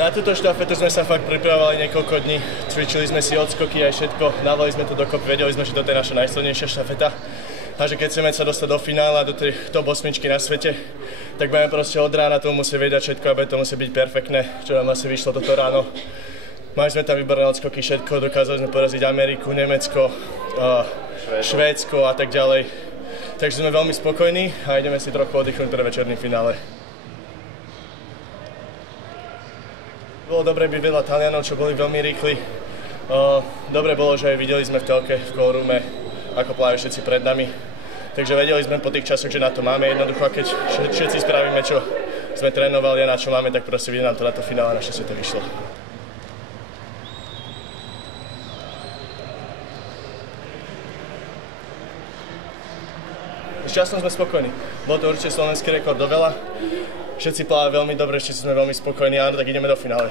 Na túto štafetu sme sa fakt pripravovali niekoľko dní. Cvičili sme si odskoky aj všetko, dávali sme to dokopy, vedeli sme, že toto je naša najsilnejšia štafeta. A že keď chceme sa dostať do finále, do tej top 8 na svete, tak budeme proste od rána tomu musieť vedieť všetko a to musí byť perfektné, čo nám asi vyšlo toto ráno. Mali sme tam výborné odskoky, všetko, dokázali sme poraziť Ameriku, Nemecko, Švédsko a tak ďalej. Takže sme veľmi spokojní a ideme si trochu oddychnúť pre večerný finále. Bolo dobre byť veľa Talianov, čo boli veľmi rýchli. Dobre bolo, že aj videli sme v telke, v callroome, ako plávajú všetci pred nami. Takže vedeli sme po tých časoch, že na to máme jednoducho a keď všetci spravíme, čo sme trénovali a na čo máme, tak proste vyjde nám to na to finále, našťastie to vyšlo. S časom sme spokojní. Bol to určite slovenský rekord do veľa. Všetci plávajú veľmi dobre, všetci sme veľmi spokojní, áno, tak ideme do finále.